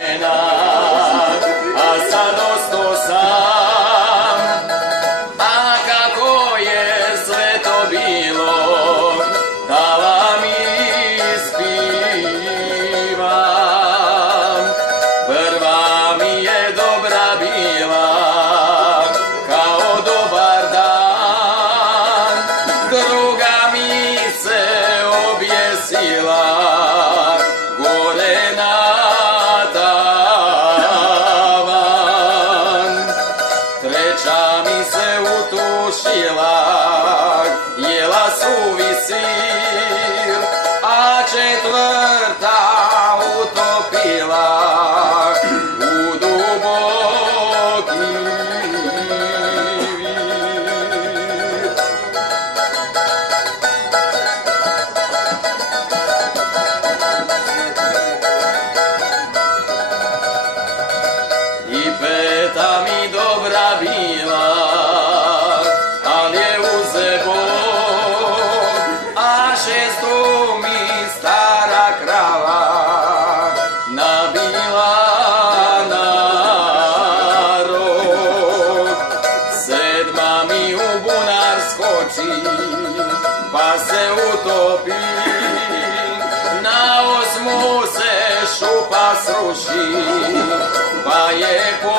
A sad osto sam, a kako je sve to bilo, da vam ispivam. Prva mi je dobra bila, kao dobar dan, druga mi se objesila, gore na treća mi se utušila, jela suvi sir, a četvrta utopila u duboki vir. I peta mi dobra bila, al je uze Bog, a šestu mi stara krava nabila narod. Sedma mi u bunar skoči, pa se utopi, na osmu se šupa sruši, pa je po